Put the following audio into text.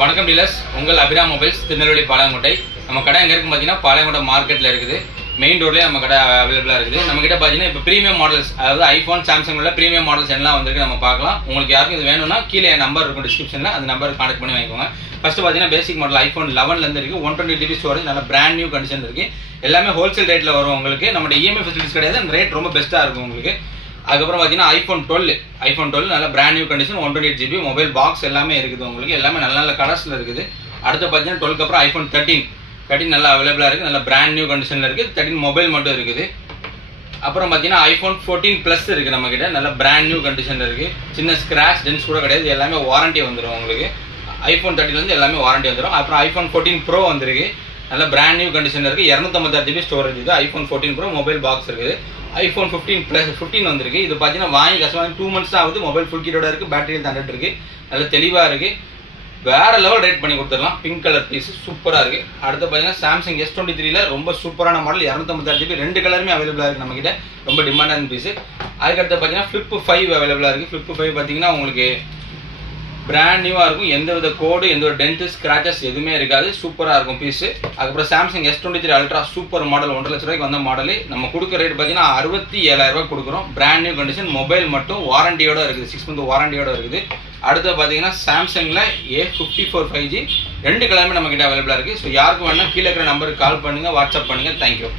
வணக்கம் டீலர்ஸ், உங்கள் அபிரா மொபைல்ஸ், திருநெல்வேலி பாளையங்கோட்டை. நம்ம கடை எங்கே இருக்குது பார்த்தீங்கன்னா பாளையங்கோட்டை மார்க்கெட்டில் இருக்குது. மெயின் ரோட்லேயே நம்ம கடை அவைலபிளாக இருக்குது. நம்ம கிட்ட பார்த்தீங்கன்னா இப்போ ப்ரீமியம் மாடல்ஸ், அதாவது ஐஃபோன், சாம்சங் உள்ள ப்ரீமியம் மாடல்ஸ் எல்லாம் வந்திருக்கு. நம்ம பார்க்கலாம். உங்களுக்கு யாருக்கும் இது வேணும்னா கீழே நம்பர் இருக்கும் டிஸ்கிரிப்ஷனில், அந்த நம்பருக்கு கான்டெக்ட் பண்ணி வாங்கிக்கோங்க. ஃபர்ஸ்ட் பார்த்தீங்கன்னா பேசிக் மாடல் ஐஃபோன் 11 இருக்குது. 120 GB ஸ்டோரேஜ், நல்ல பிராண்ட் நியூ கண்டிஷன் இருக்குது. எல்லாமே ஹோல்சேல் ரேட்டில் வரும் உங்களுக்கு. நம்மளோட இஎம்ஐ ஃபெசிலிட்டிஸ் கிடையாது, அந்த ரேட் ரொம்ப பெஸ்ட்டாக இருக்கும் உங்களுக்கு. அதுக்கப்புறம் பார்த்தீங்கன்னா ஐஃபோன் 12 நல்ல brand new condition, 128 GB mobile box எல்லாமே இருக்குது உங்களுக்கு. எல்லாமே நல்ல நல்ல கலர்ஸில் இருக்குது. அடுத்து பார்த்தீங்கன்னா 12 அப்புறம் ஐஃபோன் 13 நல்லா அவைலபிளாக இருக்குது. நல்ல பிராண்ட் நியூ கண்டிஷனில் இருக்குது. 13 மொபைல் மட்டும் இருக்குது. அப்புறம் பார்த்தீங்கன்னா ஐஃபோன் 14 Plus இருக்குது நம்மக்கிட்ட. நல்ல பிராண்ட் நியூ கண்டிஷனில் இருக்குது. சின்ன ஸ்க்ராச் டென்ஸ் கூட கிடையாது. எல்லாமே வாரண்ட்டி வந்துடும் உங்களுக்கு. ஐஃபோன் 13 எல்லாமே வாரண்ட்டி வந்துடும். அப்புறம் ஐஃபோன் 14 Pro வந்திருக்கு. நல்ல பிராண்ட் நியூ கண்டிஷனில் இருக்குது. 256 GB ஸ்டோரேஜ் இது. ஐஃபோன் 14 Pro மொபைல் பாக்ஸ் இருக்குது. ஐஃபோன் 15 வந்திருக்கு. இது பார்த்தீங்கன்னா வாங்கி கஷ்டமாக 2 months தான் ஆகுது. மொபைல் ஃபுல் கிட்டோட இருக்குது. பேட்டரியில் தந்துட்டு இருக்குது. நல்ல தெளிவாக இருக்குது. வேற லெவல் ரேட் பண்ணி கொடுத்துடலாம். பிங்க் கலர் பீஸ் சூப்பராக இருக்குது. அடுத்து பார்த்தீங்கன்னா சாம்சங் S23 ரொம்ப சூப்பரான மாடல், 256 GB, 2 கலருமே அவைலபிளாக இருக்குது நம்மக்கிட்ட. ரொம்ப டிமாண்டான பீஸ். அதுக்கடுத்து பார்த்தீங்கன்னா Flip 5 அவைலபிளாக இருக்குது. Flip 5 பார்த்தீங்கன்னா உங்களுக்கு பிராண்ட் நியூவாக இருக்கும். எந்த வித கோடு, எந்த ஒரு டென்ட், ஸ்க்ராச்சஸ் எதுவுமே இருக்காது. சூப்பராக இருக்கும் பீஸு. அதுக்கப்புறம் Samsung S23 ultra super model, 1.5 லட்ச ரூபாய்க்கு வந்த மாடல். நம்ம கொடுக்குற ரேட் பார்த்தீங்கன்னா 67,000 ரூபாய் கொடுக்குறோம். பிராண்ட் நியூ கண்டிஷன், மொபைல் மட்டும் வாரண்டியோட இருக்குது. 6 month வாரண்டியோட இருக்குது. அடுத்து பார்த்தீங்கன்னா சாம்சங்கில் A54 5G 2 கலருமே நம்ம கிட்ட அவைலபிளாக இருக்குது. ஸோ யாருக்கு வேணா கீழே இருக்கிற நம்பருக்கு கால் பண்ணுங்கள், வாட்ஸ்அப் பண்ணுங்கள். தேங்க்யூ.